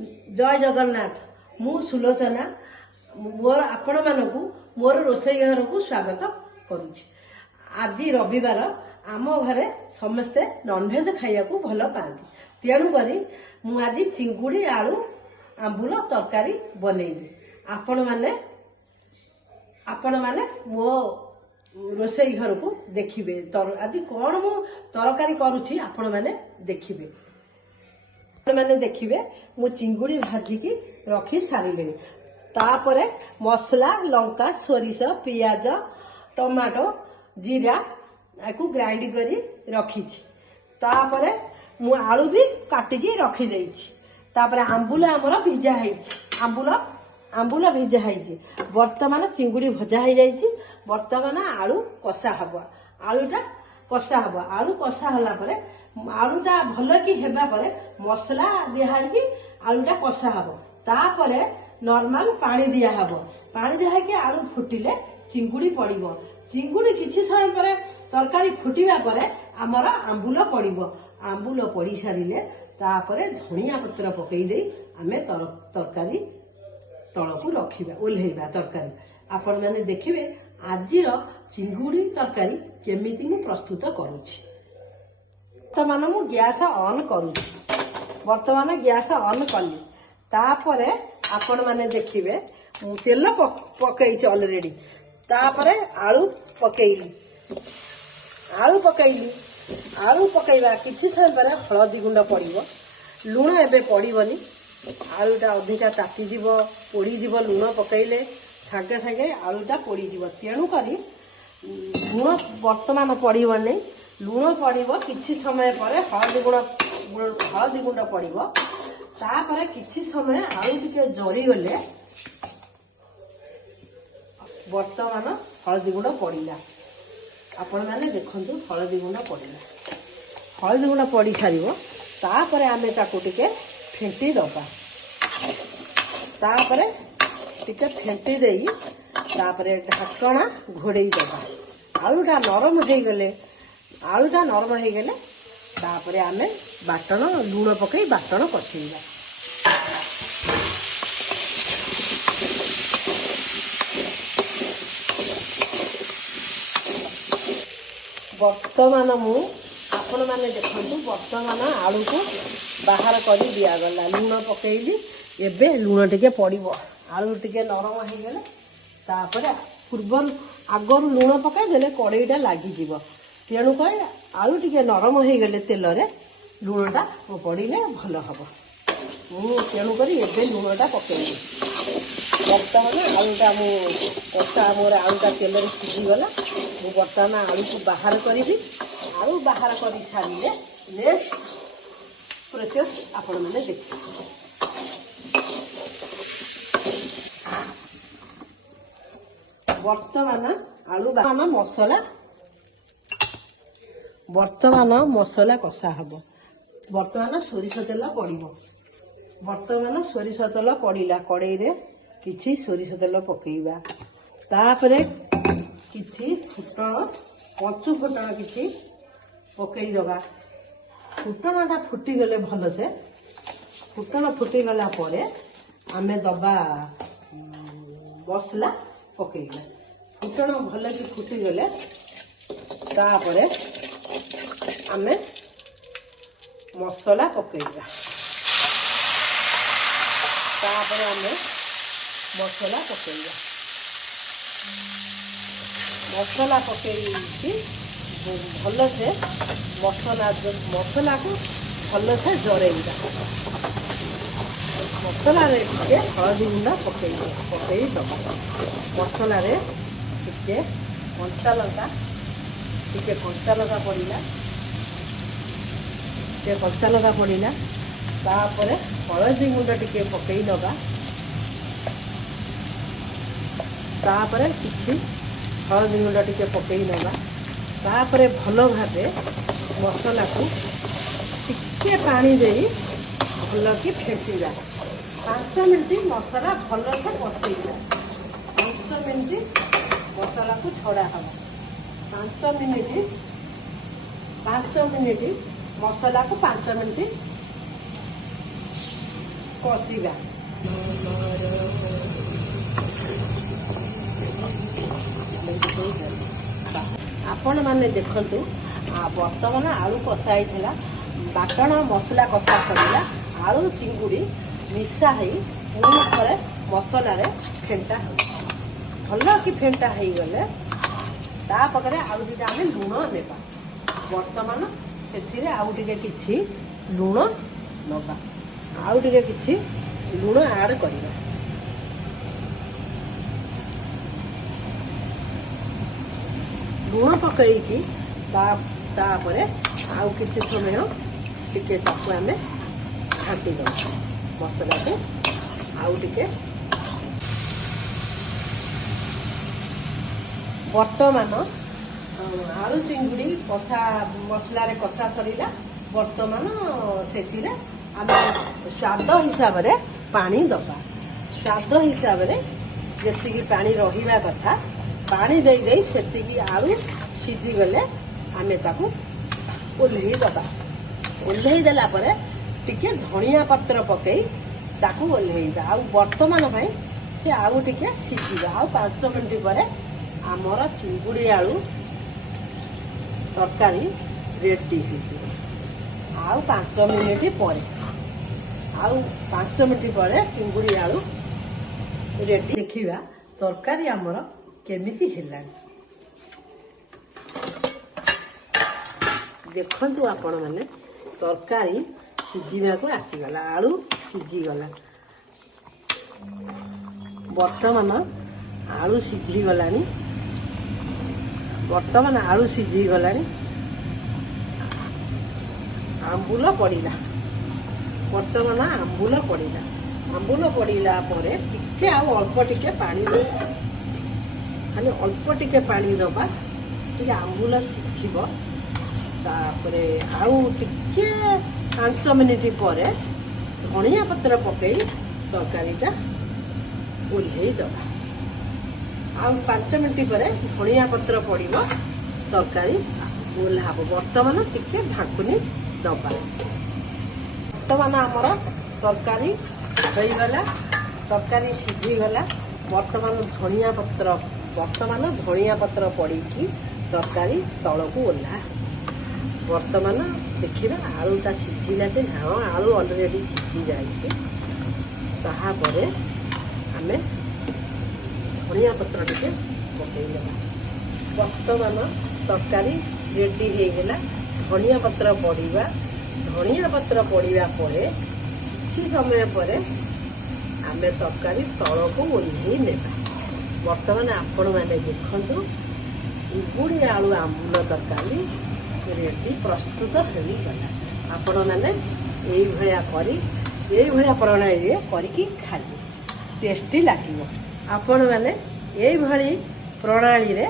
जय जगन्नाथ। मु सुलोचना मोर आपण मानकु मोर रोसई घर को स्वागत करुछि। आज रविवार आम घरे समस्ते नॉनवेज खाइया को भल पाती, तेणु करी मु आज चिंगुड़ी आलू आंबुल तरकारी बनैली। आपण माने मो रोसई घर को देखिबे। आज कौन मु तरकारी करुछि आपण माने देखिबे। मैंने देखिए मु चिंगुड़ी भाजिकी रखी सारे तापरे मसला लंका सोरिष पियाज टमाटो जीरा को ग्राइंड करी रखी। तापरे मु आलू भी काटिकी रखी देइछि। तापरे आंबुल हमर भिजा है, आंबुल भिजा है। वर्तमान चिंगुड़ी भजा हो जाइछि। वर्तमान आलू कषा हब, आलूटा कषा हब। आलू कषा होला परे आलूटा भल कि हेबा परे मसला दिया कि आलूटा कषा हब। तापरे नॉर्मल पानी दिया हब। पानी दिया कि आलू फुटिले चिंगुड़ी पड़िबो। चिंगुड़ी किछि समय परे तरकारी फुटिबा परे हमर आंबुल पड़िबो। आंबुल पड़ी सारिले तापरे धनिया पत्र पकई देई आमे तरकारी तळकु रखिबा, ओल्हेइबा तरकारी। आपण माने देखिबे आजिर चिंगुड़ी तरकारी केमिति मु प्रस्तुत करूछि। वर्तमान मु गैस ऑन करूछि। वर्तमान गैस ऑन कली तापरे आपण माने देखिबे तेल पकईछि ऑलरेडी। तापरे आलू पकईली, आलू पकईबा किछि समय पर हळदी गुंड पड़िबो। लूण एबे पड़िबनी, आलूटा अधिका ताती जीवो, पोड़ी जीवो। लूण पकईले सागे सागे आलूटा पोड़ी जीवो, तेणु करी लूण वर्तमान पड़िबनी। लूण पड़िबो किछि समय पर हळदी गुंड पड़िबो। तापरे किछि समय आलू टिके जरी गले वर्तमान हळदी गुंड पड़िला। आपण माने देखंतु हळदी गुंड पड़िला। हळदी गुंड पड़ी सारिबो। तापरे आमे ताको टिके फेंटी दबा। तापरे टिके फेंटी देई तापरे ढक्कना घोड़ेई दबा। आलूटा नरम हो गले, आलूटा नरम हो गले तापरे आमे बाटण लूण पकई बाटण कषेइबा। वर्तमान मु आपण माने देखंतु वर्तमान आलू को बाहर करी दिया गला। लूण पकईली, एबे लूण टिके पड़िबो। आलू टिके नरम हो गले तापरे पूर्व आगर लूण पकाई देले कड़ईटा लागी जीवो। तेणु कर आलू टिके नरम हो गले तेल रे लूणटा पड़िले भल हम। तेणु कर एबे लूणटा पकईली। वर्तमान आलूटा मु कषा मोर आलूटा तेल रे सिझीगला। मु वर्तमान आलू को बाहर करी। आलू बाहर कर सारे नेक्स्ट प्रोसेस आपण मैंने देखिए। वर्तमान आलू वर्तमान मसला कषा हब। वर्तमान सोरिष तेल पड़िबो। वर्तमान सोरिष तेल पड़िला कड़ई रे किछि सोरिष तेल पकेइबा। तापरे किछि फुटण पंचु फुटण किछि पकई दबा। फुटणटा फुटी गले भल से, फुटण फुटी गला परे आमे दबा मसला पकईबा। फुटण भल कि फुटी गले तापरे आमे मसला पकईबा। तापरे आमे मसला पकईबा। मसला पकई भल से मसला को भल से जरेइबा। मसला रे टिके हळदी गुंड पकई दबा। मसला रे टिके कंचा लंका पड़िला, कंचा लंका पड़िला। तापरे हळदी गुंड टिके पकई दबा। तापरे किछि हळदी गुंड टिके पकई नबा। तापरे भल भावे मसला को टिके पानी देई भल कि फेंटीबा। 5 मिनिट मसला भल से कषेइबा। 5 मिनिट मसला को छड़ा हम। 5 मिनिट मसला को 5 मिनिट କଷିବା। ଆପଣମାନେ ଦେଖନ୍ତୁ ବର୍ତ୍ତମାନ ଆଳୁ କଷା ହେଇଥିଲା, ବାଟଣ ମସଲା କଷା ସରିଲା, ଆଳୁ ଚିଙ୍ଗୁଡ଼ି ମିଶା ହେଇ ପୁଣି ଥରେ ମସଲାରେ ଫେଣ୍ଟା ହେଉଛି। ଭଲ କି ଫେଣ୍ଟା ହେଇଗଲେ ତା ପାଖରେ ଆଉ ଦୁଇଟା ଆମେ ଲୁଣ ନେବା। ବର୍ତ୍ତମାନ ସେଥିରେ ଆଉ ଟିକେ କିଛି ଲୁଣ ନେବା, ଆଉ ଟିକେ କିଛି ଲୁଣ ଆଡ଼ କରିବା। ଲୁଣ ପକାଇକି ତାପରେ ଆଉ କିଛି ସମୟ ଟିକେ ତାକୁ ଆମେ ଘାଣ୍ଟିଦେବା। ମସଲାକୁ ଆଉ ଟିକେ ବର୍ତ୍ତମାନ ଆଳୁ ଚିଙ୍ଗୁଡ଼ି କଷା ମସଲାରେ କଷା ସରିଲା। ବର୍ତ୍ତମାନ ସେଥିରେ ଆମେ ସ୍ୱାଦ ହିସାବରେ ପାଣି ଦେବା। ସ୍ୱାଦ ହିସାବରେ ଯେତିକି ପାଣି ରହିବା କଥା ପାଣି ଦେଇ ଦେଇ ସେତିକି ଆଳୁ ସିଝିଗଲେ ଆମେ ତାକୁ ଓହ୍ଲେଇ ଦେବା। ଓହ୍ଲେଇ ଦେଲା ପରେ ଟିକେ ଧଣିଆ ପତ୍ର ପକାଇ ତାକୁ ଓହ୍ଲେଇବା। ଆଉ ବର୍ତ୍ତମାନ ପାଇଁ ସେ ଆଉ ଟିକେ ସିଝିବା। ଆଉ 5 ମିନିଟ୍ ପରେ ଆମର ଚିଙ୍ଗୁଡ଼ି ଆଳୁ ତରକାରୀ ରେଡି ହେଇଯିବ। ଆଉ 5 ମିନିଟ୍ ପରେ ଚିଙ୍ଗୁଡ଼ି ଆଳୁ ରେଡି। ଦେଖିବା ତରକାରୀ ଆମର କେମିତି ହେଲାଣି। ଦେଖନ୍ତୁ ଆପଣମାନେ ତରକାରୀ ସିଝିବାକୁ ଆସିଗଲା, ଆଳୁ ସିଝିଗଲା। ବର୍ତ୍ତମାନ ଆଳୁ ସିଝିଗଲାଣି। ଆମ୍ବୁଲ ପଡ଼ିଲା। ଆମ୍ବୁଲ ପଡ଼ିଲା ପରେ ଟିକେ ଆଉ ଅଳ୍ପ ଟିକେ ପାଣି ଦେବା। ଖାଲି ଅଳ୍ପ ଟିକେ ପାଣି ଦେବା, ଟିକେ ଆମ୍ବୁଲ ସିଝିବ। ତାପରେ ଆଉ ଟିକେ 5 ମିନିଟ୍ ପରେ ଧଣିଆ ପତ୍ର ପକାଇ ତରକାରୀଟା ଓହ୍ଲେଇ ଦେବା। ଆଉ 5 ମିନିଟ୍ ପରେ ଧଣିଆ ପତ୍ର ପଡ଼ିବ, ତରକାରୀ ଓହ୍ଲା ହେବ। ବର୍ତ୍ତମାନ ଟିକେ ଢାଙ୍କୁନି ଦେବା। ବର୍ତ୍ତମାନ ଆମର ତରକାରୀ ହେଇଗଲା, ତରକାରୀ ସିଝିଗଲା। ବର୍ତ୍ତମାନ ଧଣିଆ ପତ୍ର ପଡ଼ିକି ତରକାରୀ ତଳକୁ ଓହ୍ଲା। ବର୍ତ୍ତମାନ ଦେଖିବା ଆଳୁଟା ସିଝିଲା କି ନା। ହଁ, ଆଳୁ ଅଲରେଡ଼ି ସିଝି ଯାଇଛି। ତାପରେ ଆମେ ଧଣିଆ ପତ୍ର ଟିକେ ପକାଇଦେବା। ବର୍ତ୍ତମାନ ତରକାରୀ ରେଡି ହେଇଗଲା। ଧଣିଆ ପତ୍ର ପଡ଼ିବା ପରେ କିଛି ସମୟ ପରେ ଆମେ ତରକାରୀ ତଳକୁ ଓହ୍ଲେଇ ନେବା। ବର୍ତ୍ତମାନ ଆପଣମାନେ ଦେଖନ୍ତୁ ଚିଙ୍ଗୁଡ଼ି ଆଳୁ ଆମ୍ବୁଲ ତରକାରୀ ରେଡି, ପ୍ରସ୍ତୁତ ହେଇଗଲା। ଆପଣମାନେ ଏଇଭଳିଆ ପ୍ରଣାଳୀରେ କରିକି ଖାଇବେ, ଟେଷ୍ଟି ଲାଗିବ। ଆପଣମାନେ ଏଇଭଳି ପ୍ରଣାଳୀରେ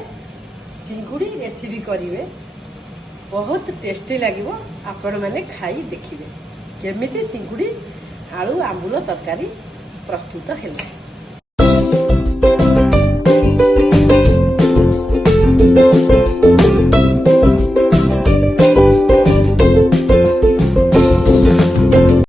ଚିଙ୍ଗୁଡ଼ି ରେସିପି କରିବେ, ବହୁତ ଟେଷ୍ଟି ଲାଗିବ। ଆପଣମାନେ ଖାଇ ଦେଖିବେ କେମିତି ଚିଙ୍ଗୁଡ଼ି ଆଳୁ ଆମ୍ବୁଲ ତରକାରୀ ପ୍ରସ୍ତୁତ ହେଲା।